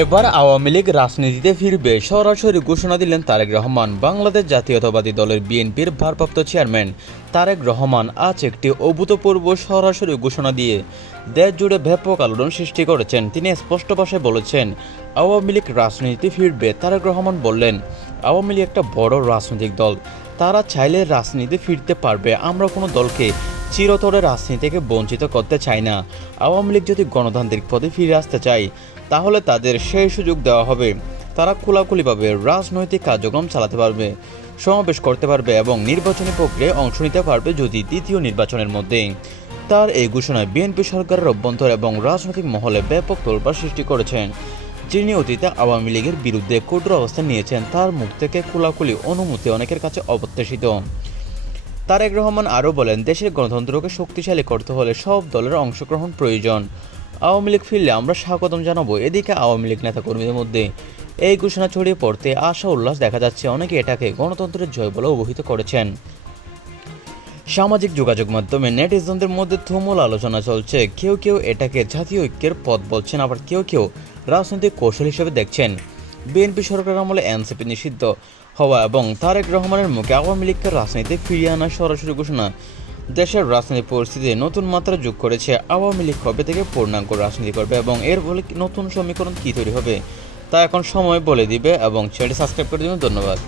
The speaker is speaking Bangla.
এবার আওয়ামী লীগ রাজনীতিতে ফিরবে, সরাসরি ঘোষণা দিলেন তারেক রহমান। বাংলাদেশ জাতীয়তাবাদী দলের বিএনপির ভারপ্রাপ্ত চেয়ারম্যান তারেক রহমান আজ একটি অভূতপূর্ব সরাসরি ঘোষণা দিয়ে দেশ জুড়ে ব্যাপক আলোড়ন সৃষ্টি করেছেন। তিনি স্পষ্ট ভাষায় বলেছেন, আওয়ামী লীগ রাজনীতিতে ফিরবে। তারেক রহমান বললেন, আওয়ামী লীগ একটা বড় রাজনৈতিক দল, তারা চাইলে রাজনীতিতে ফিরতে পারবে। আমরা কোনো দলকে চিরতরে রাজনীতি থেকে বঞ্চিত করতে চাই না। আওয়ামী লীগ যদি গণতান্ত্রিক পথে ফিরে আসতে চায় তাহলে তাদের সেই সুযোগ দেওয়া হবে। তারা খোলাখুলিভাবে রাজনৈতিক কার্যক্রম চালাতে পারবে, সমাবেশ করতে পারবে এবং নির্বাচনী প্রক্রিয়ায় অংশ নিতে পারবে যদি দ্বিতীয় নির্বাচনের মধ্যে। তার এই ঘোষণায় বিএনপি সরকারের অভ্যন্তর এবং রাজনৈতিক মহলে ব্যাপক তোলপাড় সৃষ্টি করেছেন। যিনি অতীতে আওয়ামী লীগের বিরুদ্ধে কঠোর অবস্থান নিয়েছেন, তার মুখ থেকে খোলাখুলি অনুমতি অনেকের কাছে অপ্রত্যাশিত। তারেক রহমান আরও বলেন, দেশের গণতন্ত্রকে শক্তিশালী করতে হলে সব দলের অংশগ্রহণ প্রয়োজন। আওয়ামী লীগ ফিরলে আমরা স্বাগতম জানাবো। এদিকে আওয়ামী লীগ নেতাকর্মীদের মধ্যে এই ঘোষণা ছড়িয়ে পড়তে আশা উল্লাস দেখা যাচ্ছে। অনেকে এটাকে গণতন্ত্রের জয় বলে অভিহিত করেছেন। সামাজিক যোগাযোগ মাধ্যমে নেটিজনদের মধ্যে তুমুল আলোচনা চলছে। কেউ কেউ এটাকে জাতীয় ঐক্যের পথ বলছেন, আবার কেউ কেউ রাজনৈতিক কৌশল হিসেবে দেখছেন। বিএনপি সরকার আমলে এনসিপি নিষিদ্ধ হওয়া এবং তারেক রহমানের মুখে আওয়ামী লীগকে রাজনীতিতে ফিরিয়ে আনার সরাসরি ঘোষণা দেশের রাজনৈতিক পরিস্থিতিতে নতুন মাত্রা যোগ করেছে। আওয়ামী লীগ কবে থেকে পূর্ণাঙ্গ রাজনীতি করবে এবং এর ফলে নতুন সমীকরণ কী তৈরি হবে তা এখন সময় বলে দিবে। এবং চ্যানেলটি সাবস্ক্রাইব করে দিন। ধন্যবাদ।